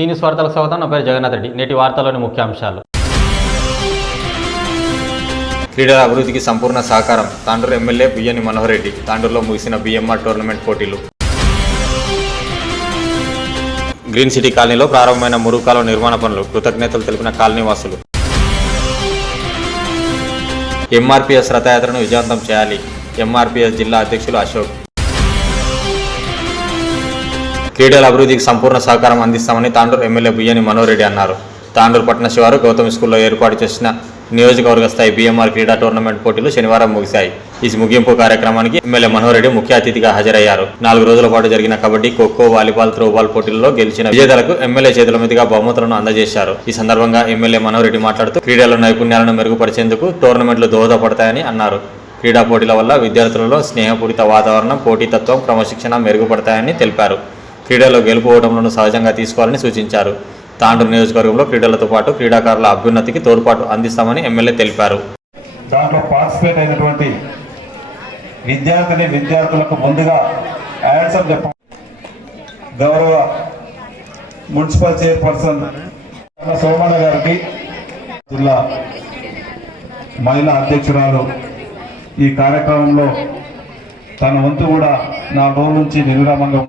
సీనియస్ వార్తలకు స్వాగతం. నా పేరు జగన్నాథ్ రెడ్డి. నేటి వార్తలోని ముఖ్యాంశాలు క్రీడల అభివృద్ధికి సంపూర్ణ సహకారం. తాండూరు ఎమ్మెల్యే బియ్యని మనోహర్ రెడ్డి తాండూరులో ముగిసిన బిఎంఆర్ టోర్నమెంట్ పోటీలు. గ్రీన్ సిటీ కాలనీలో ప్రారంభమైన మురుకాల నిర్మాణ పనులు. కృతజ్ఞతలు తెలిపిన కాలనీ వాసులు ఎంఆర్పిఎస్ రథయాత్రను విజయవంతం చేయాలి. ఎంఆర్పిఎస్ జిల్లా అధ్యక్షులు అశోక్. క్రీడల అభివృద్ధికి సంపూర్ణ సహకారం అందిస్తామని తాండూరు ఎమ్మెల్యే బియ్యని మనోరెడ్డి రెడ్డి అన్నారు. తాండూరు పట్టణ శివారు గౌతమ్ స్కూల్లో ఏర్పాటు చేసిన నియోజకవర్గ స్థాయి బీఎంఆర్ క్రీడా టోర్నమెంట్ పోటీలు శనివారం ముగిశాయి. ఈ ముగింపు కార్యక్రమానికి ఎమ్మెల్యే మనోహరెడ్డి ముఖ్య అతిథిగా హాజరయ్యారు. నాలుగు రోజుల పాటు జరిగిన కబడ్డీ ఖోఖో వాలీబాల్ త్రోబాల్ పోటీల్లో గెలిచిన విజేతలకు ఎమ్మెల్యే చేతుల మీదుగా బహుమతులను అందజేశారు. ఈ సందర్భంగా ఎమ్మెల్యే మనోహరెడ్డి మాట్లాడుతూ క్రీడల నైపుణ్యాలను మెరుగుపరిచేందుకు టోర్నమెంట్లు దోహదపడతాయని అన్నారు. క్రీడా పోటీల వల్ల విద్యార్థులలో స్నేహపూరిత వాతావరణం పోటీతత్వం క్రమశిక్షణ మెరుగుపడతాయని తెలిపారు. క్రీడల్లో గెలుపుకోవడంలో సహజంగా తీసుకోవాలని సూచించారు. తాండూరు నియోజకవర్గంలో క్రీడలతో పాటు క్రీడాకారుల అభ్యున్నతికి తోడ్పాటు అందిస్తామని ఎమ్మెల్యే తెలిపారు. దాంట్లో పార్టిసిపేట్ అయినటువంటి విద్యార్థిని విద్యార్థులకు ముందుగా యాన్సర్ చెప్ప గౌరవ మున్సిపల్ చైర్పర్సన్ సోమన్న గారికి జిల్లా మహిళా అధ్యక్షురాలు ఈ కార్యక్రమంలో తన వంతు కూడా నా రోజు నుంచి నిర్విరామంగా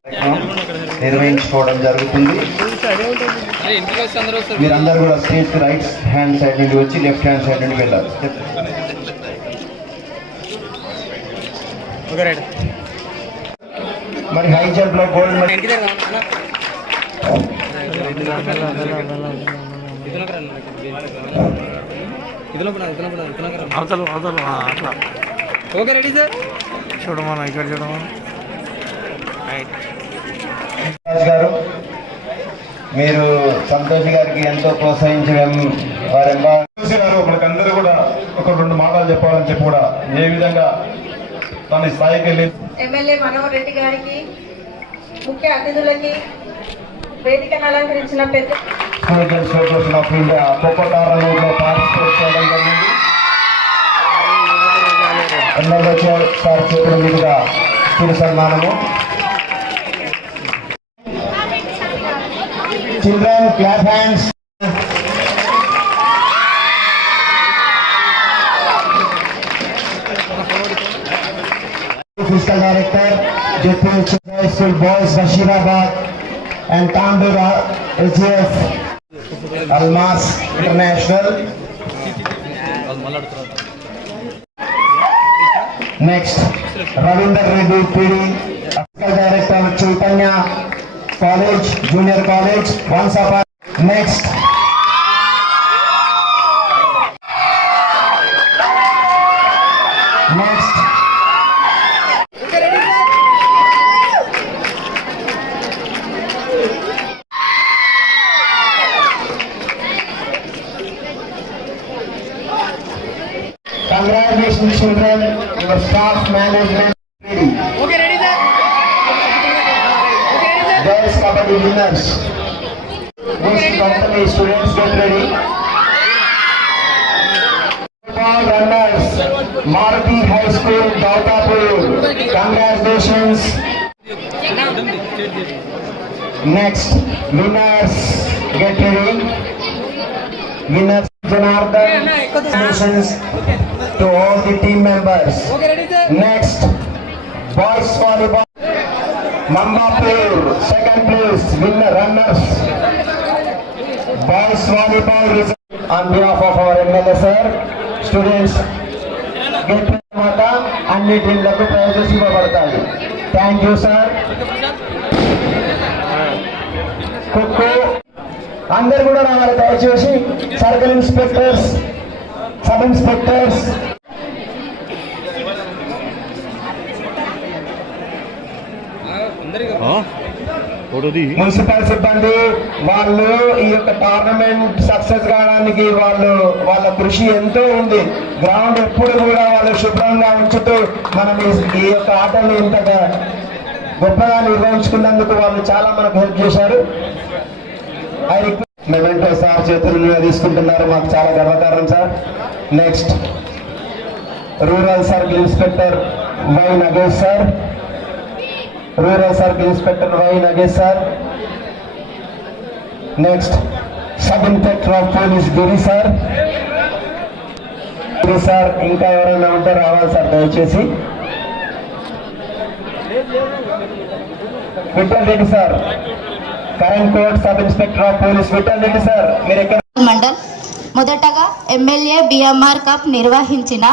నిర్వహించుకోవడం జరుగుతుంది. మీరందరూ కూడా స్టేజ్ రైట్ హ్యాండ్ సైడ్ నుండి వచ్చి లెఫ్ట్ హ్యాండ్ సైడ్ నుండి వెళ్ళాలి. మరి హై జంప్లో గోల్డ్ మెడల్ అవతల అవతల అట్లా. Okay ready sir. చూడమన్నా ఇక్కడ చూడమన్నా. రైట్. గారు మీరు సంతోష్ గారికి ఎంతో ప్రోత్సహించి వెం- వారెంబా చూసి గారు మనకందరూ కూడా ఒక రెండు మాటలు చెప్పాలని చెప్పి కూడా ఏ విధంగా తన స్థాయికి వెళ్ళి ఎమ్మెల్యే మనోహర్ రెడ్డి గారికి ముఖ్య అతిథులకి వేదికను అలంకరించిన పెద్ద school games federation of India kho kho టోర్నమెంట్లో పార్టిసిపేట్ చేయడం జరిగింది. ఎమ్మెల్యే చే- సార్ చేతుల మీదుగా చిరు సన్మానము. Children, clap hands. Fiscal Director, Jyoti High School Boys, Bashirabad, and Tambura AGF, Almas International. Next, Ravinder Reddy, PD, Fiscal Director, Chaitanya College, Junior College, once upon. Next. Congratulations to all the team members. Okay ready sir Next, boys volleyball. Mambapur, second place, winner runners. Boys volleyball result. On behalf of our MLA sir, students, get మాట అన్ని టీంలకు prizes ఇవ్వబడతాయి thank you sir kho kho అందరు కూడా రావాలి దయచేసి circle inspectors sub inspectors. Municipal సిబ్బంది వాళ్ళు ఈ యొక్క టోర్నమెంట్ సక్సెస్ కావడానికి వాళ్ళు వాళ్ళ కృషి ఎంతో ఉంది. గ్రౌండ్ ఎప్పుడు కూడా వాళ్ళు శుభ్రంగా ఉంచుతూ మనం ఈ- యొక్క ఆటలు ఇంతగా గొప్పగా నిర్వహించుకున్నందుకు వాళ్ళు చాలా మనకు హెల్ప్ చేశారు. మెమెంటో సార్ చేతుల తీసుకుంటున్నారు. మాకు చాలా గర్వకారణం sir. Next rural circle inspector Y Nagesh sir. Rural circle inspector Y Nagesh sir. Next sub inspector of police Giri sir. Giri sir ఇంకా ఎవరైనా ఉంటే రావాలి సార్ దయచేసి. Vithal Reddy sir. Current sub inspector of police sir. మీరు ఎక్కడ మండల్. మొదటగా MLA BMR cup నిర్వహించిన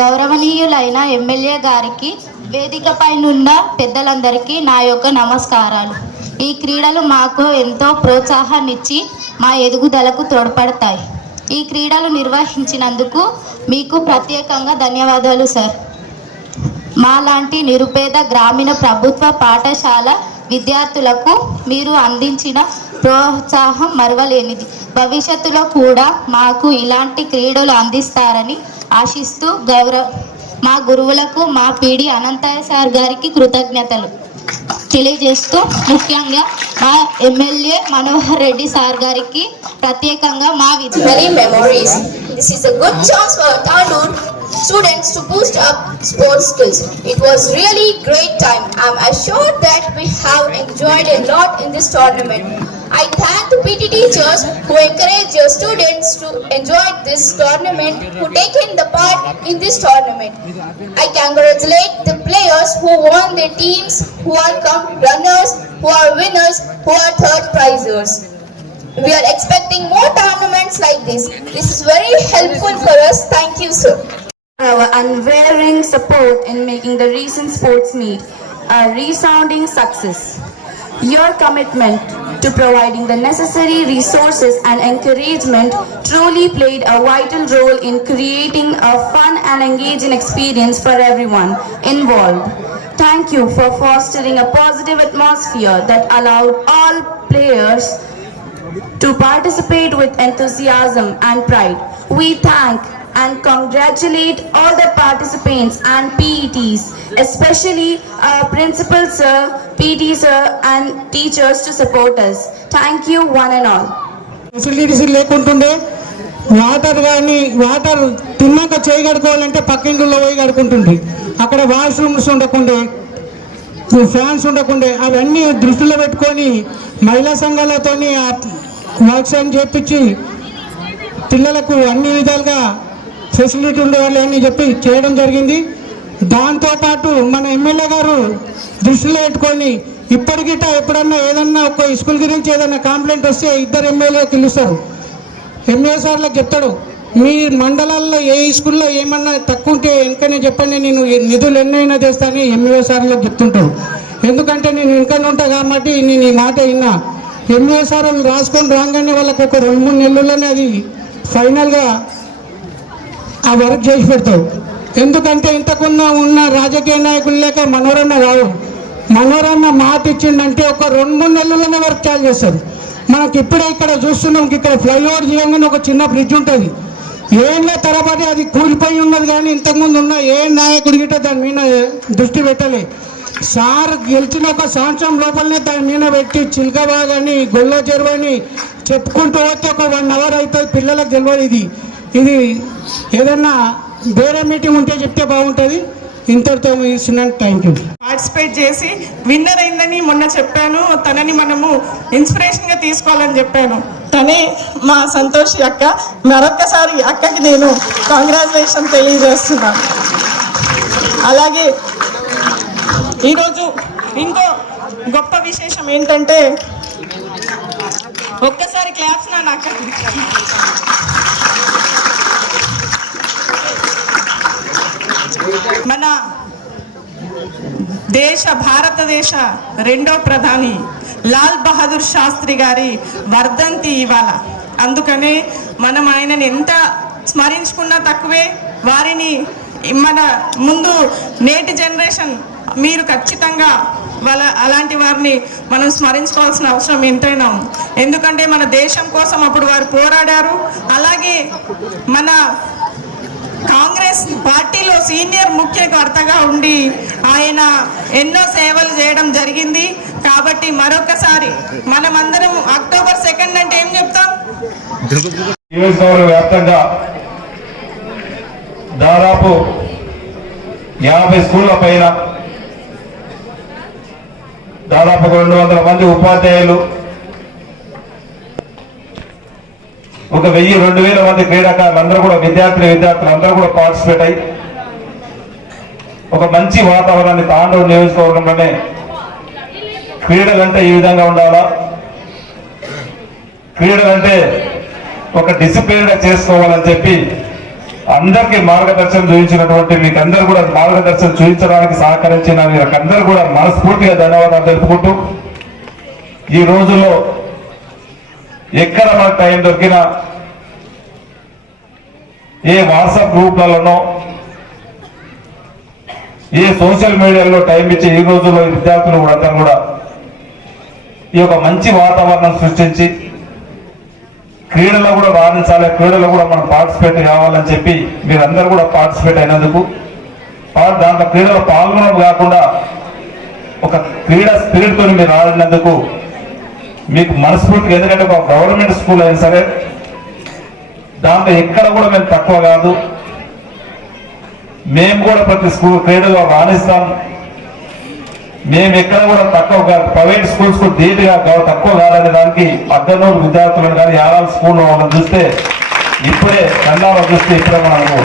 గౌరవనీయులైన ఎమ్మెల్యే గారికి వేదికపైనున్న పెద్దలందరికీ నా యొక్క నమస్కారాలు. ఈ క్రీడలు మాకు ఎంతో ప్రోత్సాహాన్నిచ్చి మా ఎదుగుదలకు తోడ్పడతాయి. ఈ క్రీడలు నిర్వహించినందుకు మీకు ప్రత్యేకంగా ధన్యవాదాలు సార్. మాలాంటి నిరుపేద గ్రామీణ ప్రభుత్వ పాఠశాల విద్యార్థులకు మీరు అందించిన ప్రోత్సాహం మరవలేనిది. భవిష్యత్తులో కూడా మాకు ఇలాంటి క్రీడలు అందిస్తారని ఆశిస్తూ గౌరవ మా గురువులకు మా పీడి అనంతయ్య సార్ గారికి కృతజ్ఞతలు తెలియజేస్తూ ముఖ్యంగా మా ఎమ్మెల్యే మనోహర్ రెడ్డి సార్ గారికి ప్రత్యేకంగా మా విద్య memories this is is a good students to boost up sports skills. It was really great time. I'm assured that we have enjoyed a lot in this tournament. I thank the PT teachers who encourage your students to enjoy this tournament, who taken the part in this tournament. I congratulate the players who won their teams, who are come runners, who are winners, who are third prizers. We are expecting more tournaments like this. This is very helpful for us. Thank you, sir. Our unwavering support in making the recent sports meet a resounding success. Your commitment to providing the necessary resources and encouragement truly played a vital role in creating a fun and engaging experience for everyone involved. Thank you for fostering a positive atmosphere that allowed all players to participate with enthusiasm and pride. We thank and congratulate all the participants and PETs, especially our principal sir, PT sir and teachers to support us. Thank you one and all. Facilities లేకుంటుండే water కానీ water తిన్నాక చేయి కడుకోవాలంటే పక్కింట్లో పోయి కడుకుంటుండ్రి అక్కడ washrooms ఉండకుండే fans ఉండకుండే అవన్నీ దృష్టిలో పెట్టుకొని మహిళా సంఘాలతోని వర్క్స్ చేపించి పిల్లలకు అన్ని విధాలుగా ఫెసిలిటీ ఉండేవాళ్ళు అని చెప్పి చేయడం జరిగింది. దాంతోపాటు మన ఎమ్మెల్యే గారు దృష్టిలో పెట్టుకొని ఇప్పటికిట ఎప్పుడన్నా ఏదన్నా ఒక స్కూల్ గురించి ఏదన్నా కంప్లైంట్ వస్తే ఇద్దరు ఎమ్మెల్యే పిలుస్తారు ఎమ్మెల్యే సార్లకు చెప్తాడు మీ మండలాల్లో ఏ స్కూల్లో ఏమన్నా తక్కువ ఉంటే వెనకనే చెప్పండి నేను నిధులు ఎన్నైనా చేస్తానని ఎమ్మెల్యే సార్లకు చెప్తుంటాడు. ఎందుకంటే నేను వెనకనే ఉంటా కాబట్టి నేను ఈ మాట విన్నా. ఎమ్మెల్యే సార్ రాసుకొని రాగానే వాళ్ళకి ఒక రెండు మూడు నెలల్లోనే అది ఫైనల్గా ఆ వర్క్ చేసి పెడతావు. ఎందుకంటే ఇంతకున్న ఉన్న రాజకీయ నాయకులు లేక మనోరమ రావు. మనోరమ మాట ఇచ్చిండంటే ఒక రెండు మూడు నెలల్లోనే వర్క్ చాలు చేస్తారు. మనకి ఇప్పుడే ఇక్కడ చూస్తున్నాం ఇక్కడ ఫ్లైఓవర్ చేయగానే ఒక చిన్న బ్రిడ్జ్ ఉంటుంది. ఏళ్ళ తరబడి అది కూలిపోయి ఉన్నది కానీ ఇంతకుముందు ఉన్న ఏ నాయకుడి గిట్ట దాని మీద దృష్టి పెట్టలే. సార్ గెలిచిన ఒక సంవత్సరం లోపలనే దాని మీద పెట్టి చిల్కబా గొల్ల చెరువని చెప్పుకుంటూ పోతే ఒక వన్ అవర్ అవుతుంది పిల్లలకు తెలియదు ఇది. ఇది ఏదన్నా వేరే మీటింగ్ ఉంటే చెప్తే బాగుంటుంది. ఇంతటితో ఇస్తున్నాను థ్యాంక్ యూ పార్టిసిపేట్ చేసి విన్నర్ అయిందని మొన్న చెప్పాను. తనని మనము ఇన్స్పిరేషన్గా తీసుకోవాలని చెప్పాను. తనే మా సంతోషి అక్క. మరొక్కసారి అక్కకి నేను కాంగ్రాచులేషన్ తెలియజేస్తున్నాను అలాగే ఈరోజు ఇంకో గొప్ప విశేషం ఏంటంటే ఒక్కసారి క్లాప్స్ నా అక్కకి మన దేశ భారతదేశ రెండో ప్రధాని లాల్ బహదూర్ శాస్త్రి గారి వర్ధంతి ఇవాళ. అందుకనే మనం ఆయనని ఎంత స్మరించుకున్నా తక్కువే. వారిని మన ముందు నేటి జనరేషన్ మీరు ఖచ్చితంగా వాళ్ళ అలాంటి వారిని మనం స్మరించుకోవాల్సిన అవసరం ఎంతైనా ఉంది. ఎందుకంటే మన దేశం కోసం అప్పుడు వారు పోరాడారు. అలాగే మన కాంగ్రెస్ పార్టీ పార్టీలో సీనియర్ ముఖ్యకర్తగా ఉండి ఆయన ఎన్నో సేవలు చేయడం జరిగింది. కాబట్టి మరొకసారి మనమందరం అక్టోబర్ సెకండ్ అంటే ఏం చెప్తాం? వ్యాప్తంగా దాదాపు యాభై స్కూళ్ళ పైన దాదాపు రెండు వందల మంది ఉపాధ్యాయులు ఒక వెయ్యి రెండు వేల మంది క్రీడాకారులు అందరూ కూడా విద్యార్థులు విద్యార్థులు అందరూ కూడా పార్టిసిపేట్ అయ్యి ఒక మంచి వాతావరణాన్ని తాండూరు నియోజకవర్గంలోనే క్రీడలంటే ఈ విధంగా ఉండాలా? క్రీడలంటే ఒక డిసిప్లిన్గా చేసుకోవాలని చెప్పి అందరికీ మార్గదర్శనం చూపించినటువంటి మీకు అందరూ కూడా మార్గదర్శనం చూపించడానికి సహకరించిన మీరందరూ కూడా మనస్ఫూర్తిగా ధన్యవాదాలు తెలుపుకుంటూ ఈ రోజుల్లో ఎక్కడ మనకు టైం దొరికినా ఏ వాట్సాప్ గ్రూప్లలోనో ఈ సోషల్ మీడియాలో టైం ఇచ్చి ఈ రోజుల్లో విద్యార్థులు కూడా కూడా ఈ యొక్క మంచి వాతావరణం సృష్టించి క్రీడలో కూడా రాణించాలి క్రీడలో కూడా మనం పార్టిసిపేట్ కావాలని చెప్పి మీరందరూ కూడా పార్టిసిపేట్ అయినందుకు దాంట్లో క్రీడలో పాల్గొనడం కాకుండా ఒక క్రీడా స్పిరిట్తో మీరు ఆడినందుకు మీకు మనస్ఫూర్తిగా ఎందుకంటే ఒక గవర్నమెంట్ స్కూల్ అయినా సరే దాంట్లో ఎక్కడ కూడా మేము తక్కువ కాదు. మేము కూడా ప్రతి స్కూల్ క్రీడలో రాణిస్తాం. మేము ఎక్కడ కూడా తక్కువ కాదు ప్రైవేట్ స్కూల్స్కు ధీటుగా తక్కువ కాదనే దానికి అద్దనూరు విద్యార్థులను కానీ యారాల స్కూల్లో వాళ్ళని చూస్తే ఇప్పుడే కన్నాలో చూస్తే ఇప్పుడే మనకు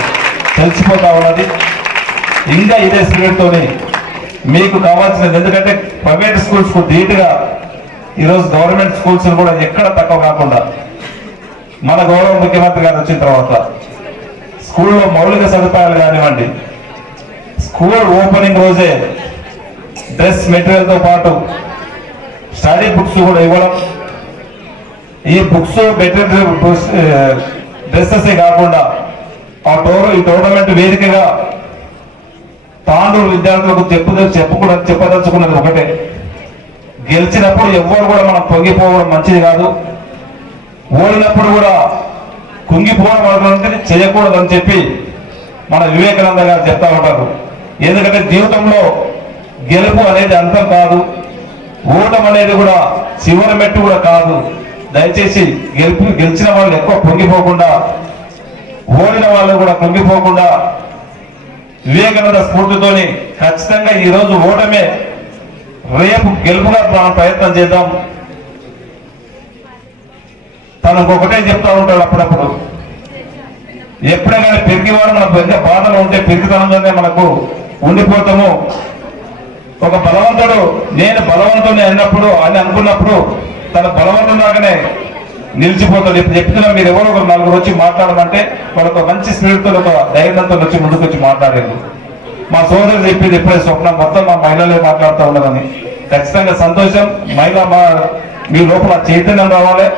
తెలిసిపోతా ఉన్నది. ఇంకా ఇదే స్పిరిట్ మీకు కావాల్సినది. ఎందుకంటే ప్రైవేట్ స్కూల్స్కు ధీటుగా ఈరోజు గవర్నమెంట్ స్కూల్స్ కూడా ఎక్కడ తక్కువ కాకుండా మన గౌరవ ముఖ్యమంత్రి గారు వచ్చిన తర్వాత స్కూల్లో మౌలిక సదుపాయాలు కానివ్వండి. స్కూల్ ఓపెనింగ్ రోజే డ్రెస్ మెటీరియల్తో పాటు స్టడీ బుక్స్ కూడా ఇవ్వడం. ఈ బుక్స్ మెటీరియల్ డ్రెస్సెస్ కాకుండా ఆ టోర్ ఈ టోర్నమెంట్ వేదికగా తాండూరు విద్యార్థులకు చెప్పు చెప్పుకున్న చెప్పదలుచుకున్నది ఒకటే. గెలిచినప్పుడు ఎవ్వరు కూడా మనం పొంగిపోవడం మంచిది కాదు. ఓడినప్పుడు కూడా కుంగిపోవడం అనేటువంటిది చేయకూడదని చెప్పి మన వివేకానంద గారు చెప్తా ఉంటారు. ఎందుకంటే జీవితంలో గెలుపు అనేది అంతం కాదు ఓటం అనేది కూడా చివరి మెట్టు కూడా కాదు. దయచేసి గెలుపు గెలిచిన వాళ్ళు ఎక్కువ పొంగిపోకుండా ఓడిన వాళ్ళు కూడా పొంగిపోకుండా వివేకానంద స్ఫూర్తితోని ఖచ్చితంగా ఈరోజు ఓటమే రేపు గెలుపుగా మనం ప్రయత్నం చేద్దాం. తను ఒకటే చెప్తా ఉంటాడు అప్పుడప్పుడు. ఎప్పుడైనా కానీ పెరిగివాడు మన పెద్ద బాధలు ఉంటే పెరిగితనంలోనే మనకు ఉండిపోతాము. ఒక బలవంతుడు నేను బలవంతుని అన్నప్పుడు అని అనుకున్నప్పుడు తన బలవంతులాగానే నిలిచిపోతాడు. ఇప్పుడు చెప్తున్నా మీరు ఎవరో ఒక నలుగురు వచ్చి మాట్లాడమంటే వాళ్ళకు ఒక మంచి స్పిరిట్ ఒక ధైర్యంతో వచ్చి ముందుకు వచ్చి మా సోదరు చెప్పింది ఇప్పుడే స్వప్నం మొత్తం మా మహిళలే మాట్లాడుతూ ఉన్నదని ఖచ్చితంగా సంతోషం. మహిళ మా మీ లోపల చైతన్యం రావాలి.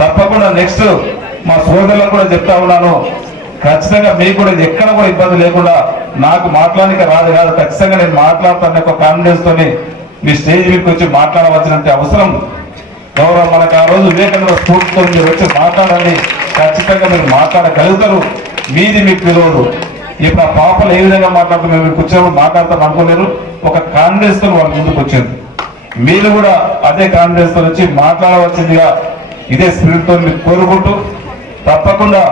తప్పకుండా నెక్స్ట్ మా సోదరులకు కూడా చెప్తా ఉన్నాను. ఖచ్చితంగా మీకు కూడా ఎక్కడ కూడా ఇబ్బంది లేకుండా నాకు మాట్లాడక రాదు కాదు ఖచ్చితంగా నేను మాట్లాడతాను ఒక కాన్ఫిడెన్స్ తోని మీ స్టేజ్ మీకు వచ్చి మాట్లాడవలసినంత అవసరం గౌరవం మనకు ఆ రోజు వివేకానంద స్ఫూర్తితో మీరు వచ్చి మాట్లాడాలి ఖచ్చితంగా మీరు మాట్లాడగలుగుతారు. మీది మీకు తెలియదు ఇప్పుడు ఆ పాపలు ఏ విధంగా మాట్లాడుతూ మేము ఇక్కడ కూర్చొని మాట్లాడతాం అనుకోలేరు ఒక కాన్ఫిడెన్స్తో వాళ్ళ ముందుకు వచ్చింది మీరు కూడా అదే కాన్ఫిడెన్స్తో వచ్చి మాట్లాడవలసిందిగా ఇదే స్పిరిట్తో మీరు కోరుకుంటూ తప్పకుండా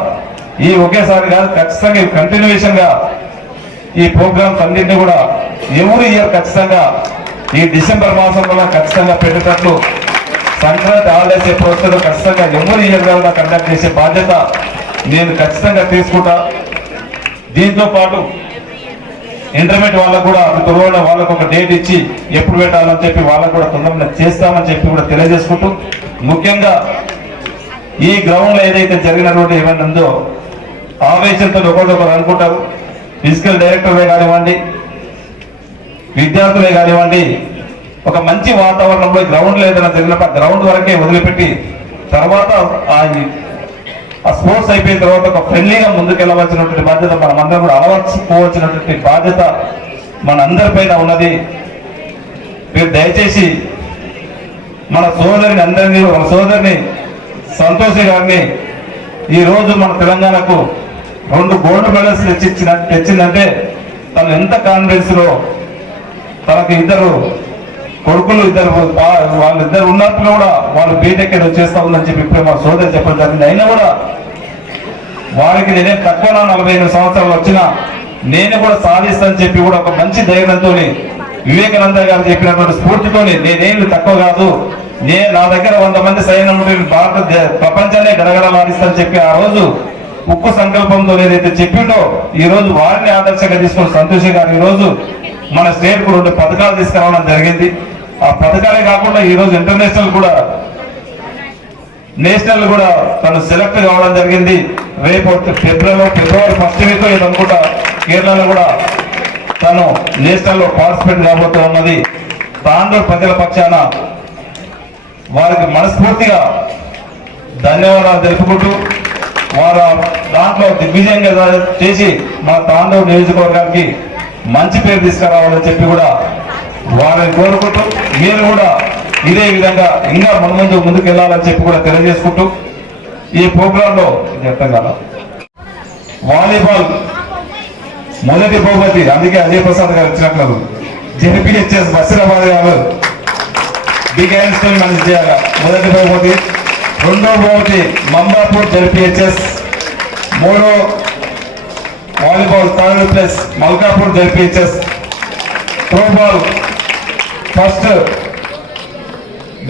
ఈ ఒకేసారి కాదు ఖచ్చితంగా కంటిన్యూషన్గా ఈ ప్రోగ్రామ్స్ అన్నింటినీ కూడా ఎవరి ఇయర్ ఖచ్చితంగా ఈ డిసెంబర్ మాసంలో ఖచ్చితంగా పెట్టేటట్లు సంక్రాంతి హాలిడేస్ ఎప్పుడు ఖచ్చితంగా ఎవరి ఇయర్ కూడా కండక్ట్ చేసే బాధ్యత నేను ఖచ్చితంగా తీసుకుంటా. దీంతో పాటు ఇంటర్మీడియట్ వాళ్ళకు కూడా అతి త్వరలో వాళ్ళకు ఒక డేట్ ఇచ్చి ఎప్పుడు పెట్టాలని చెప్పి వాళ్ళకు కూడా తొందరగా చేస్తామని చెప్పి కూడా తెలియజేసుకుంటూ ముఖ్యంగా ఈ గ్రౌండ్లో ఏదైతే జరిగినటువంటి ఈవెంట్ ఉందో ఆవేశంతో ఒకరికొకరు అనుకుంటారు. ఫిజికల్ డైరెక్టర్లే కానివ్వండి విద్యార్థులే కానివ్వండి ఒక మంచి వాతావరణంలో గ్రౌండ్లో ఏదైనా జరిగినప్పుడు ఆ గ్రౌండ్ వరకే వదిలిపెట్టి తర్వాత ఆ ఆ స్పోర్ట్స్ అయిపోయిన తర్వాత ఒక ఫ్రెండ్లీగా ముందుకెళ్ళవలసినటువంటి బాధ్యత మనమందరం అందరం కూడా అలవర్చుకోవాల్సినటువంటి బాధ్యత మనందరిపైన ఉన్నది. మీరు దయచేసి మన సోదరిని అందరినీ మన సోదరిని సంతోష్ గారిని ఈ రోజు మన తెలంగాణకు రెండు గోల్డ్ మెడల్స్ తెచ్చిచ్చిన తెచ్చిందంటే తను ఎంత కాన్ఫిడెన్స్లో తనకు ఇద్దరు కొడుకులు ఇద్దరు వాళ్ళిద్దరు ఉన్నట్లు కూడా వాళ్ళు బీటెక్ ఏదో చేస్తా ఉందని చెప్పి ఇప్పుడే మా సోదరి చెప్పడం జరిగింది. అయినా కూడా వారికి నేనే తక్కువ నా నలభై ఎనిమిది సంవత్సరాలు వచ్చినా నేను కూడా సాధిస్తానని చెప్పి కూడా ఒక మంచి ధైర్యంతో వివేకానంద గారు చెప్పినటువంటి స్ఫూర్తితోని నేనేమి తక్కువ కాదు నే నా దగ్గర వంద మంది సైన్యం భారత ప్రపంచాన్ని గడగడలాడిస్తాను చెప్పి ఆ రోజు ఉక్కు సంకల్పంతో ఏదైతే చెప్పిండో ఈ రోజు వారిని ఆదర్శంగా తీసుకుని సంతోష్ గారు ఈ రోజు మన స్టేట్కు రెండు పథకాలు తీసుకురావడం జరిగింది. ఆ పథకాలే కాకుండా ఈ రోజు ఇంటర్నేషనల్ కూడా నేషనల్ కూడా తను సెలెక్ట్ కావడం జరిగింది. రేపు ఫిబ్రవరి ఫిబ్రవరి ఫస్ట్ వీక్ ఏదో అనుకుంటా కేరళలో కూడా తను నేషనల్లో పార్టిసిపేట్ కాబోతూ ఉన్నది. తాండూరు ప్రజల పక్షాన వారికి మనస్ఫూర్తిగా ధన్యవాదాలు తెలుపుకుంటూ వారు దాంట్లో దిగ్విజయంగా చేసి మా తాండూరు నియోజకవర్గానికి మంచి పేరు తీసుకురావాలని చెప్పి కూడా వారిని కోరుకుంటూ మీరు కూడా ఇదే విధంగా ఇంకా ముందు ముందుకు వెళ్ళాలని చెప్పి కూడా తెలియజేసుకుంటూ ఈ ప్రోగ్రాంలో అర్థం వాలీబాల్ మొదటి బహుమతి అందుకే అజయ్ ప్రసాద్ గారు వచ్చినట్లు జెడ్పీహెచ్ఎస్ బసిరాబాద్ గారు బిగ్ హ్యాండ్స్ మొదటి బహుమతి రెండో బహుమతి మంబాపూర్ జెడ్పీహెచ్ఎస్ మూడో volleyball third plus Malkapur ZPHS. Throwball first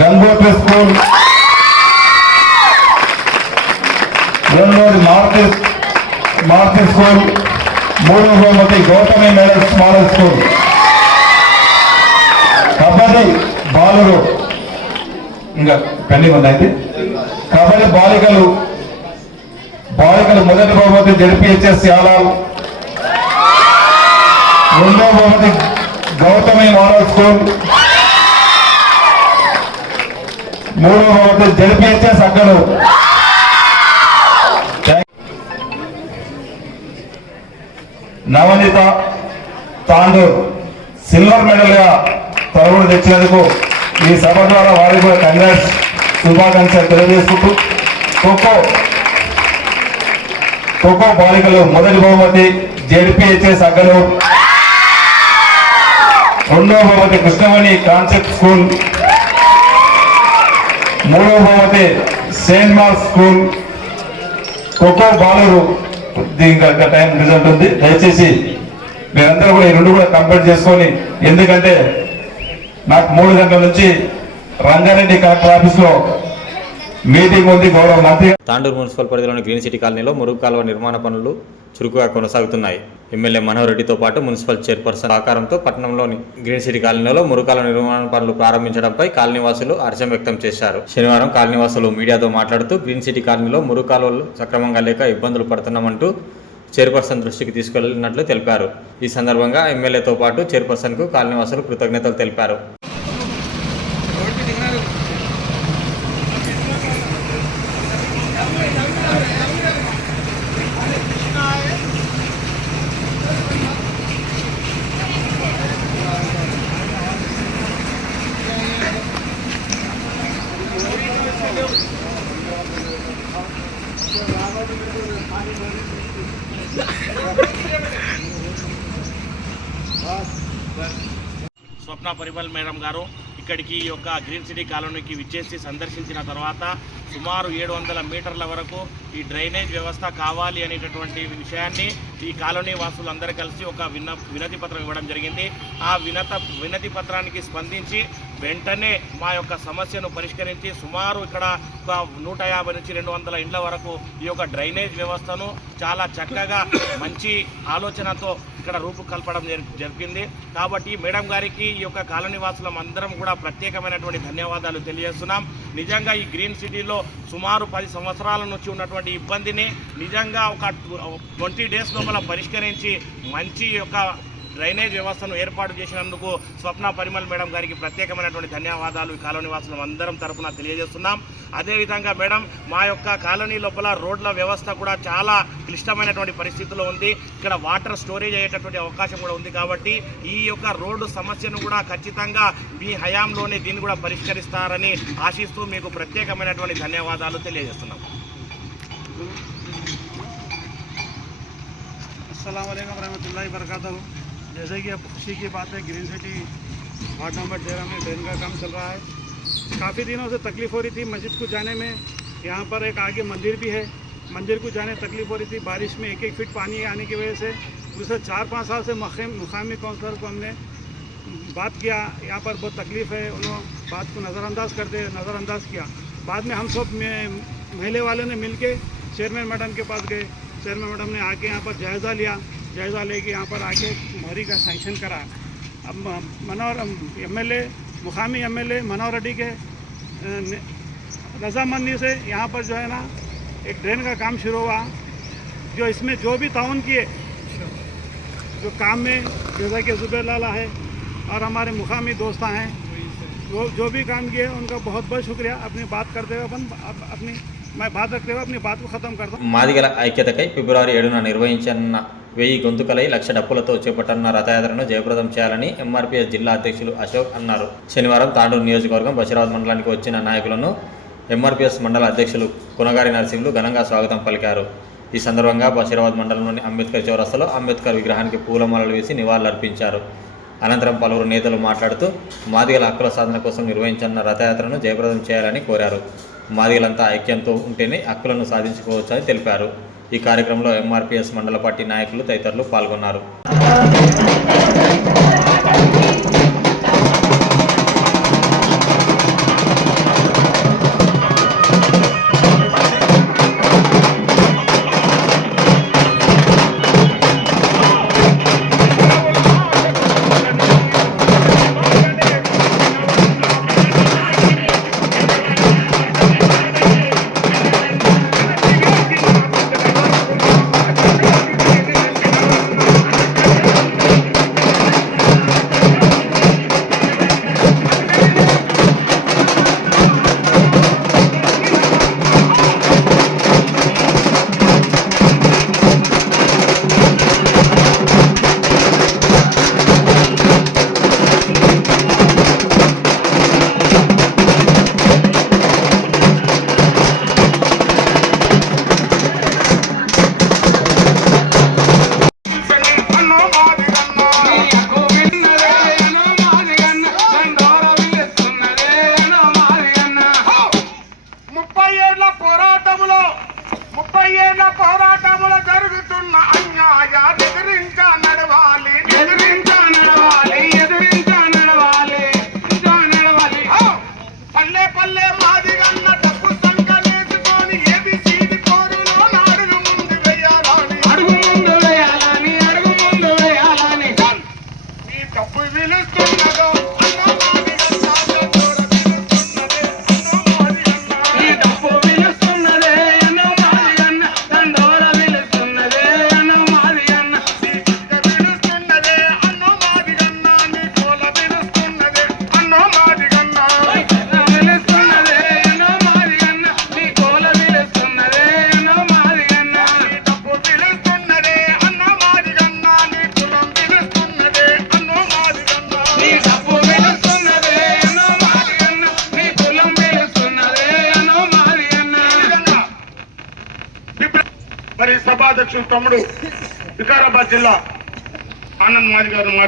Gangotri school. రెండోది మార్తి మార్తి స్కూల్. మూడో బహుమతి Gautami medal model school. Kabaddi బాలురు ఇంకా పెండింగ్ ఉంది అయితే. కాబట్టి బాలికలు బాలికలు మొదటి బహుమతి జడిపిహెచ్ఎస్ యాలాల్ రెండో బహుమతి గౌతమి మోడల్ స్కూల్ మూడో బహుమతి జడిపిహెచ్ఎస్ అక్కడు నవనీత తాండూర్ సిల్వర్ మెడల్గా తరువుడు తెచ్చినందుకు ఈ సభ ద్వారా వారికి కూడా కంగ్రాట్స్ శుభాకాంక్షలు తెలియజేసుకుంటూ ఖోఖో ఖోఖో బాలికలు మొదటి బహుమతి జెడ్పిహెచ్ఎస్ అగ్గలు రెండవ బహుమతి కృష్ణమణి కాన్సెప్ట్ స్కూల్ మూడవ బహుమతి సెయింట్ మార్క్స్ స్కూల్. ఖోఖో బాలురు దీనికి టైం రిజల్ట్ ఉంది. దయచేసి మీరందరూ కూడా ఈ రెండు కూడా కంప్లీట్ చేసుకొని ఎందుకంటే నాకు మూడు గంటల నుంచి రంగారెడ్డి కలెక్టర్ ఆఫీస్లో మీటింగ్ ఉంది గౌరవ మంత్రి. తాండూరు మున్సిపల్ పరిధిలోని గ్రీన్ సిటీ కాలనీలో మురుగు కాలువ నిర్మాణ పనులు చురుకుగా కొనసాగుతున్నాయి. ఎమ్మెల్యే మనోహర్ రెడ్డితో పాటు మున్సిపల్ చైర్పర్సన్ సహకారంతో పట్టణంలోని గ్రీన్ సిటీ కాలనీలో మురుగు నిర్మాణ పనులు ప్రారంభించడంపై కాలనీవాసులు హర్షం వ్యక్తం చేశారు. శనివారం కాలనీవాసులు మీడియాతో మాట్లాడుతూ గ్రీన్ సిటీ కాలనీలో మురుగుకాలువలు సక్రమంగా లేక ఇబ్బందులు పడుతున్నామంటూ చైర్పర్సన్ దృష్టికి తీసుకెళ్ళినట్లు తెలిపారు. ఈ సందర్భంగా ఎమ్మెల్యేతో పాటు చైర్పర్సన్కు కాలనీవాసులు కృతజ్ఞతలు తెలిపారు స్వప్న పరిమల్ మేడం గారు ఇక్కడికి ఈ యొక్క గ్రీన్ సిటీ కాలనీకి విచ్చేసి సందర్శించిన తర్వాత సుమారు ఏడు వందల మీటర్ల వరకు ఈ డ్రైనేజ్ వ్యవస్థ కావాలి అనేటటువంటి విషయాన్ని ఈ కాలనీ వాసులందరూ కలిసి ఒక విన్న వినతి పత్రం ఇవ్వడం జరిగింది. ఆ వినత వినతి పత్రానికి స్పందించి వెంటనే మా యొక్క సమస్యను పరిష్కరించి సుమారు ఇక్కడ ఒక నూట యాభై నుంచి రెండు వందల ఇండ్ల వరకు ఈ యొక్క డ్రైనేజ్ వ్యవస్థను చాలా చక్కగా మంచి ఆలోచనతో ఇక్కడ రూపుకల్పడం జరిగింది. కాబట్టి మేడం గారికి ఈ యొక్క కాలనీవాసులం అందరం కూడా ప్రత్యేకమైనటువంటి ధన్యవాదాలు తెలియజేస్తున్నాం. నిజంగా ఈ గ్రీన్ సిటీలో సుమారు పది సంవత్సరాల నుంచి ఉన్నటువంటి ఇబ్బందిని నిజంగా ఒక ట్వంటీ డేస్ లోపల పరిష్కరించి మంచి యొక్క డ్రైనేజ్ వ్యవస్థను ఏర్పాటు చేసినందుకు స్వప్న పరిమల్ మేడం గారికి ప్రత్యేకమైనటువంటి ధన్యవాదాలు. ఈ కాలనీ వాసులం అందరం తరఫున తెలియజేస్తున్నాం. అదేవిధంగా మేడం మా యొక్క కాలనీ లోపల రోడ్ల వ్యవస్థ కూడా చాలా క్లిష్టమైనటువంటి పరిస్థితిలో ఉంది. ఇక్కడ వాటర్ స్టోరేజ్ అయ్యేటటువంటి అవకాశం కూడా ఉంది కాబట్టి ఈ యొక్క రోడ్డు సమస్యను కూడా ఖచ్చితంగా మీ హయాంలోనే దీన్ని కూడా పరిష్కరిస్తారని ఆశిస్తూ మీకు ప్రత్యేకమైనటువంటి ధన్యవాదాలు తెలియజేస్తున్నాం. అస్సలం వరహతుల్లా వరకాతూ जैसे कि अब खुशी की बात है ग्रीन सिटी वार्ड नंबर तेरह में ड्रेन का काम चल रहा है। काफ़ी दिनों से तकलीफ़ हो रही थी मस्जिद को जाने में। यहाँ पर एक आगे मंदिर भी है। मंदिर को जाने तकलीफ़ हो रही थी। बारिश में एक एक फीट पानी आने की वजह से दूसरे चार पाँच साल से मुकामी काउंसलर को हमने बात किया। यहाँ पर बहुत तकलीफ़ है। उन्होंने बात को नज़रअंदाज करते नज़रअंदाज किया। बाद में हम सब महले वाले ने मिल के चेयरमैन मैडम के पास गए। चेयरमैन मैडम ने आके यहाँ पर जायज़ा लिया। जायज़ा लेके यहाँ पर आके मोहरी का सैंक्शन करा अब म- मनोहर एम एल ए मुकामी M L A Manohar Reddy के अ, ने- रजामंदी से यहाँ पर जो है ना एक ड्रेन का काम शुरू हुआ जो इसमें जो भी ताउन किए जो काम में जैसा कि जुबैर लाला है और हमारे मुकामी दोस्त हैं वो जो भी काम किए उनका बहुत बहुत शुक्रिया अपनी बात करते हुए अपन अप- अपनी मैं बात रखते हुए अपनी बात को ख़त्म करता हूँ మాదిగల ఐక్యతకై ఫిబ్రవరి ఏడున నిర్వహించనున్న వెయ్యి గొంతుకలై లక్ష డప్పులతో చేపట్టనున్న రథయాత్రను జయప్రదం చేయాలని ఎంఆర్పీఎస్ జిల్లా అధ్యక్షులు అశోక్ అన్నారు. శనివారం తాండూరు నియోజకవర్గం బషీరాబాద్ మండలానికి వచ్చిన నాయకులను ఎంఆర్పీఎస్ మండల అధ్యక్షులు కునగారి నరసింహులు ఘనంగా స్వాగతం పలికారు. ఈ సందర్భంగా బషీరాబాద్ మండలంలోని అంబేద్కర్ చౌరస్తాలో అంబేద్కర్ విగ్రహానికి పూలమాలలు వేసి నివాళులర్పించారు. అనంతరం పలువురు నేతలు మాట్లాడుతూ మాదిగల హక్కుల సాధన కోసం నిర్వహించనున్న రథయాత్రను జయప్రదం చేయాలని కోరారు. మాదిగలంతా ఐక్యంతో ఉంటేనే హక్కులను సాధించుకోవచ్చని తెలిపారు. ఈ కార్యక్రమంలో ఎంఆర్పీఎస్ మండల పార్టీ నాయకులు తదితరులు పాల్గొన్నారు.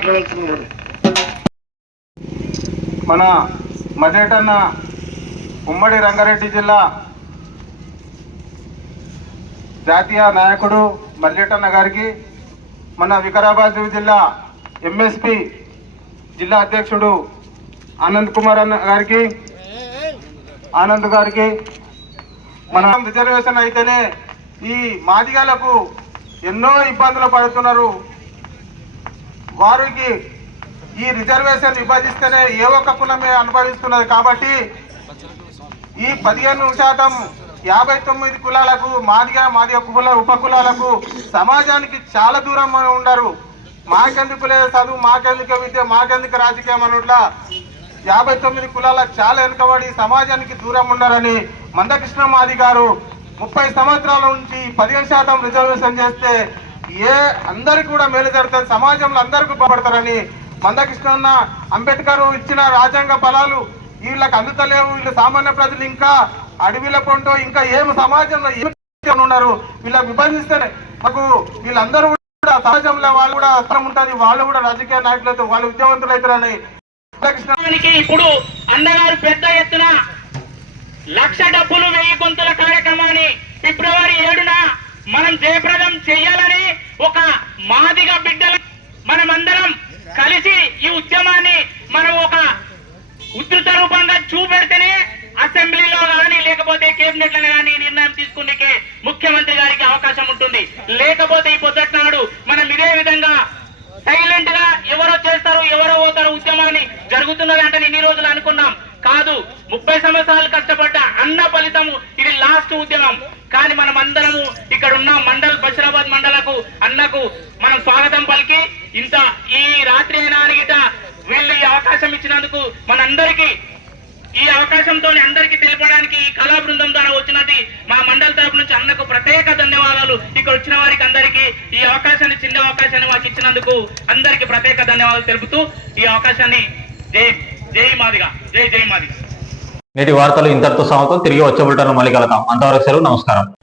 మాట్లాడాల్సింది మన మజేటన్న ఉమ్మడి రంగారెడ్డి జిల్లా జాతీయ నాయకుడు మల్లేటన్న గారికి మన వికారాబాద్ జిల్లా ఎంఎస్పి జిల్లా అధ్యక్షుడు ఆనంద్ కుమార్ అన్న గారికి ఆనంద్ గారికి మన రిజర్వేషన్ అయితేనే ఈ మాదిగాలకు ఎన్నో ఇబ్బందులు పడుతున్నారు. వారికి ఈ రిజర్వేషన్ విభజిస్తేనే ఏ ఒక్క కులమే అనుభవిస్తున్నది కాబట్టి ఈ పదిహేను శాతం యాభై తొమ్మిది కులాలకు మాదిగా మాదిగ కుల ఉపకులాలకు సమాజానికి చాలా దూరం ఉండరు. మాకెందుకు లేదు చదువు మాకెందుకు విద్య మాకెందుకు రాజకీయం అనుట్లా యాభై తొమ్మిది కులాలకు చాలా వెనుకబడి సమాజానికి దూరం ఉన్నారని మందకృష్ణ మాది గారు ముప్పై సంవత్సరాల నుంచి పదిహేను శాతం రిజర్వేషన్ చేస్తే ఏ అందరికి కూడా మేలు జరుగుతుంది. సమాజంలో అందరికీ ఉపయోగపడతారని మందకృష్ణ అంబేద్కర్ ఇచ్చిన రాజ్యాంగ ఫలాలు వీళ్ళకి అందుతలేవు. వీళ్ళు సామాన్య ప్రజలు ఇంకా అడవిల పొంటో ఇంకా ఏం సమాజంలో ఏమి ఉన్నారు. వీళ్ళకి విభజిస్తేనే మాకు వీళ్ళందరూ కూడా సమాజంలో వాళ్ళు కూడా అవసరం ఉంటుంది. వాళ్ళు కూడా రాజకీయ నాయకులతో వాళ్ళు విద్యావంతులు అవుతారని ఇప్పుడు అన్నగారు పెద్ద ఎత్తున లక్ష డబ్బులు వెయ్యి గొంతుల కార్యక్రమాన్ని ఫిబ్రవరి ఏడున మనం జయప్రదం చేయాలని ఒక మాదిగ బిడ్డల మనమందరం కలిసి ఈ ఉద్యమాన్ని మనం ఒక ఉధృత రూపంగా చూపెడితేనే అసెంబ్లీలో కానీ లేకపోతే కేబినెట్లో కానీ నిర్ణయం తీసుకునే ముఖ్యమంత్రి గారికి అవకాశం ఉంటుంది. లేకపోతే ఈ పొద్దుట నాడు మనం ఇదే విధంగా సైలెంట్గా ఎవరో చేస్తారు ఎవరో పోతారు ఉద్యమాన్ని జరుగుతున్నది అంటే ఇన్ని రోజులు అనుకున్నాం. కాదు ముప్పై సంవత్సరాలు కష్టపడ్డ అన్న ఫలితము ఇది లాస్ట్ ఉద్యమం. కానీ మనం అందరము ఇక్కడ ఉన్న మండల్ బషీరాబాద్ మండలకు అన్నకు మనం స్వాగతం పలికి ఇంత ఈ రాత్రి అయినా అనిగిట వీళ్ళు ఈ అవకాశం ఇచ్చినందుకు మనందరికీ ఈ అవకాశంతో అందరికీ తెలపడానికి ఈ కళా బృందం ద్వారా వచ్చినది మా మండల తరపు నుంచి అన్నకు ప్రత్యేక ధన్యవాదాలు. ఇక్కడ వచ్చిన వారికి అందరికీ ఈ అవకాశాన్ని చిన్న అవకాశాన్ని మాకు ఇచ్చినందుకు అందరికీ ప్రత్యేక ధన్యవాదాలు తెలుపుతూ ఈ అవకాశాన్ని జై జై మాదిగా జై జై మాదిగా. నేటి వార్తలు ఇంతటితో సమాప్తం. తిరిగి వచ్చే బులెటిన్లో మళ్ళీ కలుద్దాం. అంతవరకు సెలవు నమస్కారం.